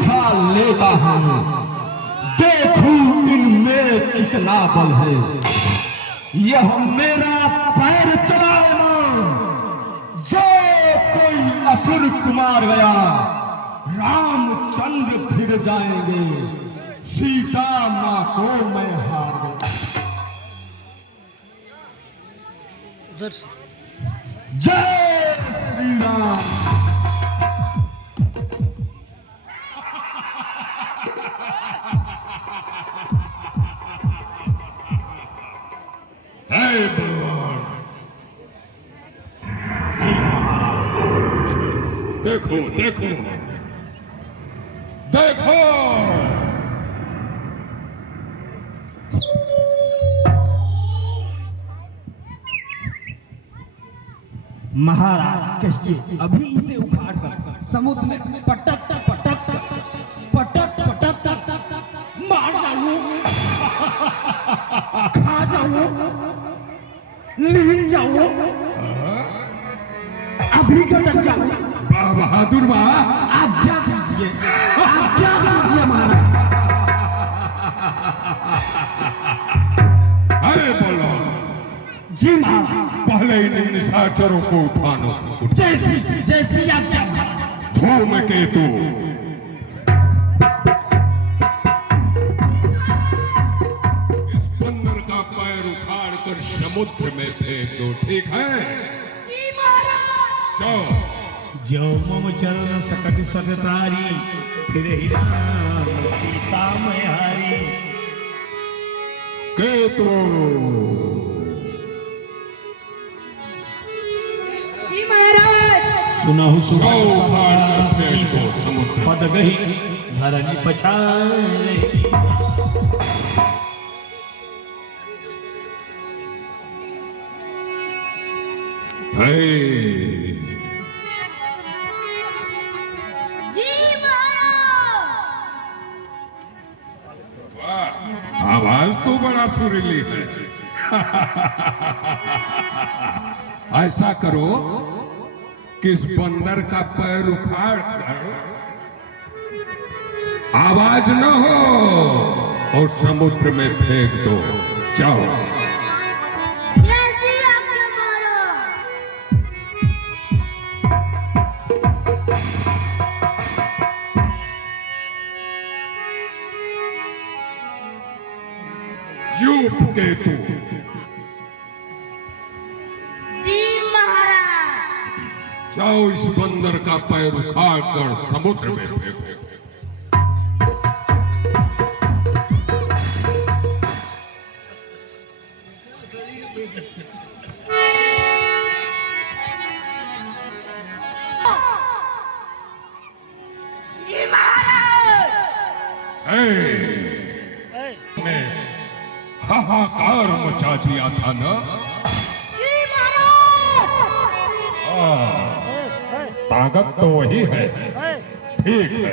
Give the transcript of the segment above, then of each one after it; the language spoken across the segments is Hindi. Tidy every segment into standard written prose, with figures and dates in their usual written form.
परीक्षा लेता हूँ, देखूं इनमें कितना बल है। यह मेरा पैर चलाए ना, जो कोई असुर कुमार गया, रामचंद्र फिर जाएंगे, सीता माँ को मैं हार गया। जय श्री राम। हे भगवान, देखो देखो देखो, महाराज कहिए, अभी इसे उखाड़ कर समुद्र में पटक पटक पटक पटक मार डालो, खा जाओ, लीन जाओ, अभी कटक जाओ। वाह बहादुर वाह, आज्ञा दीजिए, आज्ञा दीजिए महाराज। अरे बोलो जी महाराज। पहले इन निशाचरों को उठानो। जैसी जैसी आज्ञा महाराज। धूमकेतु, इस बंदर का पैर उखाड़ कर समुद्र में फेंक दो, ठीक है? जी महाराज। जाओ। जो मम चरण सकट सततारी, फिर ही राम सीता मैं हारी। केतु, जी महाराज। सुनहु जाओ उखाड़ कर सुभाष फेंक दो समुद्र। पद गही धरनी पछाए। हे, जी महाराज। वाह, आवाज तो बड़ा सुरीली है। ऐसा करो कि इस बंदर का पैर उखाड़ कर आवाज न हो और समुद्र में फेंक दो। जाओ। जैसी आज्ञा महाराज। यूप केतु, जी महाराज। जाओ इस बंदर का पैर उखाड़ कर समुद्र में फेंको। जी महाराज। ने हाहाकार मचा दिया था ना? जी महाराज। ताकत तो वही है। ठीक है,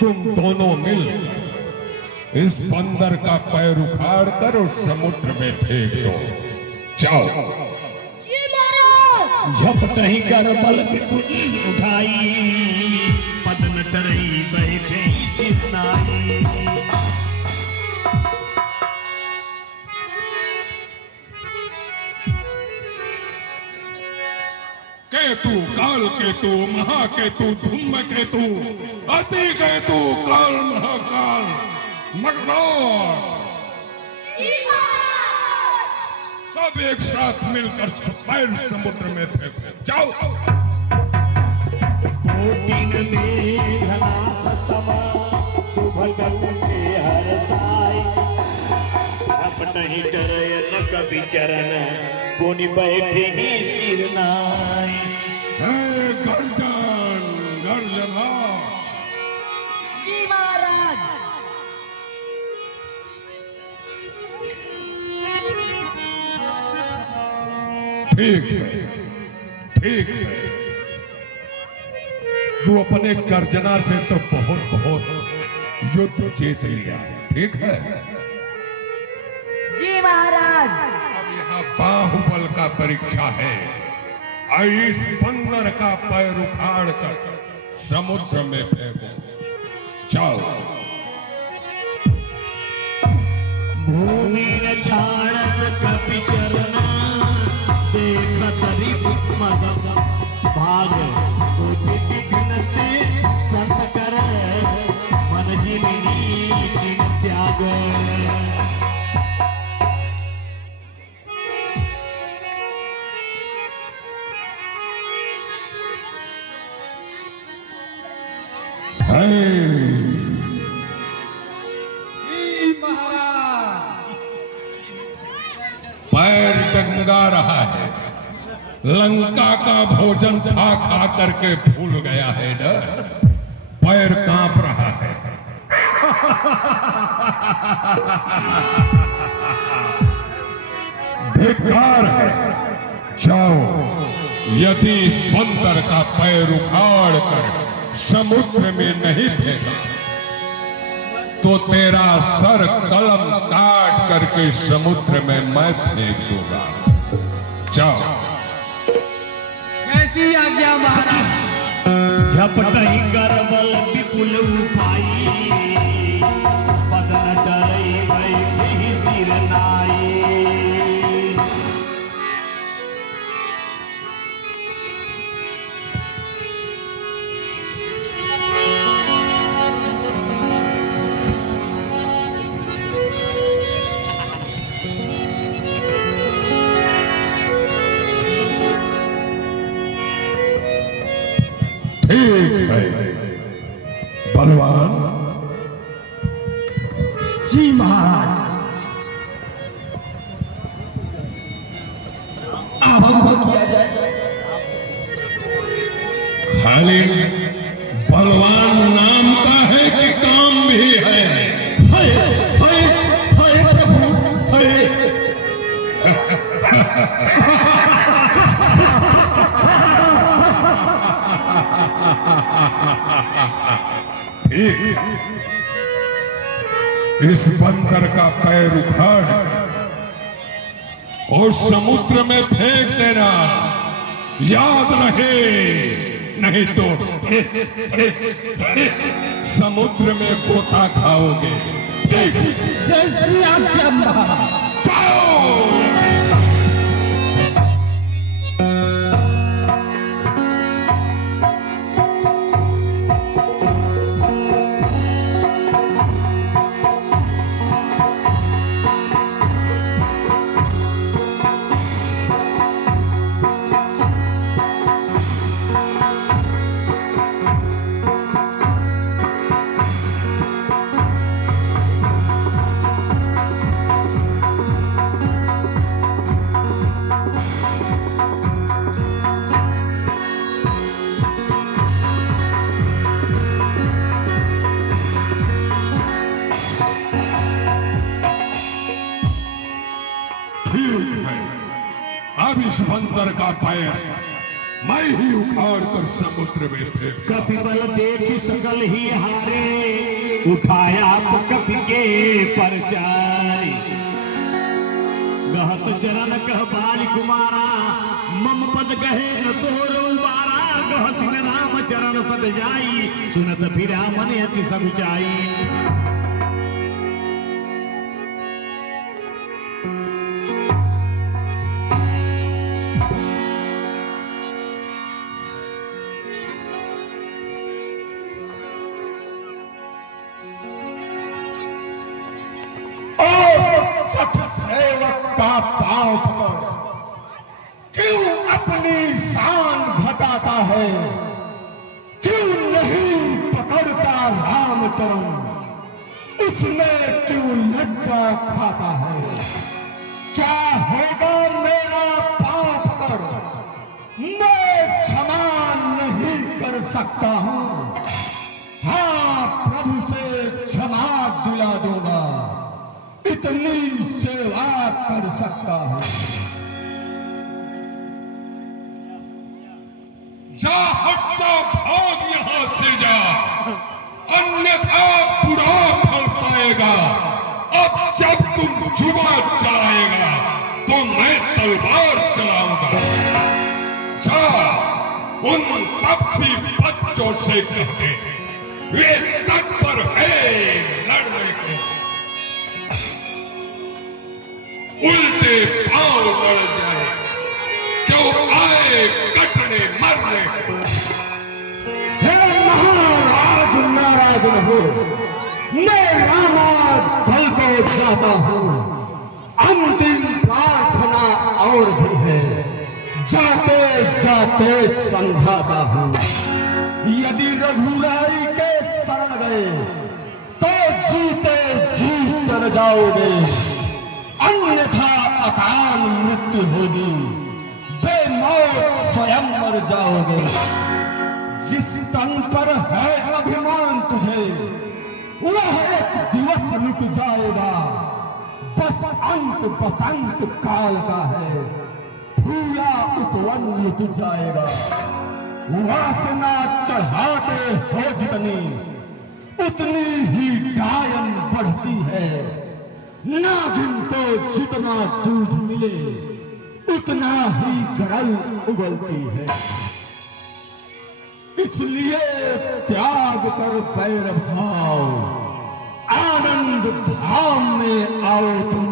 तुम दोनों मिल इस बंदर का पैर उखाड़ कर उस समुद्र में फेंक दो। जाओ। जी महाराज। झपट ही कर बल विपुल उठाई, पद न तरई बैठे चितनाई। केतु, काल केतु, महाकेतु, धूमकेतु, अति केतु, काल महाकाल, मगनौर, जी महाराज। सब एक साथ मिलकर पैर समुद्र में फेंको। जाओ। कोटिन मेघनाथ समा, सुभगन के हर साई। झपट ही कर न कभी चरण, पुनि बैठे ही सिर नाई। हे गर्जन, गर्जना, जी महाराज। ठीक है, ठीक है। तू अपने गर्जना से तो बहुत बहुत युद्ध जीत लिया, ठीक है? जी महाराज। अब यहाँ बाहुबल का परीक्षा है। इस बंदर का पैर उखाड़ कर समुद्र में फेंको। छाड़त कपि चरना देखत रिप मद भाग कोटि गिनते संत कर मन जिमनी किन त्याग पैर डंगा रहा है, लंका का भोजन खा खा करके भूल गया है ना, पैर कांप रहा है। धिक्कार है, जाओ, यदि इस बंदर का पैर उखाड़ कर समुद्र में नहीं फेंका तो तेरा सर कलम काट करके समुद्र में मैं फेंक दूंगा। जाओ। कैसी आज्ञा महाराज। झपटहि कर बल विपुल उपाई बदन डरई बैठि सिर नाई ठीक है बलवान। जी महाराज। आरंभ किया जाए। खाली बलवान नाम का है कि काम भी है? हाय प्रभु हाय ठीक, इस बंदर का पैर उखाड़ और समुद्र में फेंक देना, याद रहे, नहीं तो समुद्र में गोता खाओगे। जैसी आज्ञा महाराज। जाओ। अब इस बंदर का पैर मैं ही उखाड़ कर समुद्र में फेंक। कपि बल देखि सकल ही हारे उठाया तो कपि के परचारी गहत चरण कह बाली कुमारा मम पद गहे न तोर उबारा गहसिन राम चरण सद जाई सुनत फिरा मन अति सब जाई सेवक का पांव पकड़ क्यों अपनी शान घटाता है? क्यों नहीं पकड़ता रामचरण? उसमें क्यों लज्जा खाता है? क्या होगा मेरा पांव पकड़? मैं क्षमा नहीं कर सकता हूं। हाँ, प्रभु से क्षमा दिला दूंगा, इतनी सेवा कर सकता हूं। जा हट जा, भाग यहां से जा, अन्यथा बुरा फल पाएगा। अब जब तुम जुआ चलाएगा तो मैं तलवार चलाऊंगा। जा उन तपसी बच्चों से कह दे वे तत्पर है लड़ने को। उल्टे पांव लड़ जाए, जो आए कटने मरने। हे महाराज नाराज न हो, मैं रामा दल को जाता हूँ। अंतिम प्रार्थना और भी है, जाते जाते समझाता हूँ। यदि रघुराई के शरण गए तो जीते जीत न जाओगे, अन्यथा अकाल मृत्यु होगी, बेमौत स्वयं मर जाओगे। जिस तन पर है अभिमान तुझे, वह एक दिवस मिट जाएगा। बस अंत बसंत काल का है, भूया उपवन लुट जाएगा। वासना चढ़ाते हो जितनी, उतनी ही गायन बढ़ती है। नागिन को जितना दूध मिले, उतना ही गरल उगलती है। इसलिए त्याग कर पैर भाव, आनंद धाम में आओ तुम।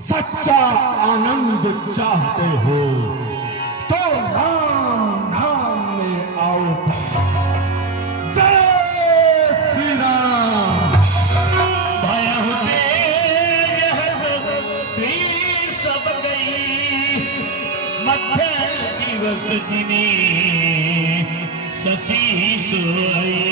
सच्चा आनंद चाहते हो तो राम नाम में आओ। जय श्री राम। श्री सब गई मध्य दिवस जिने शशि सोई।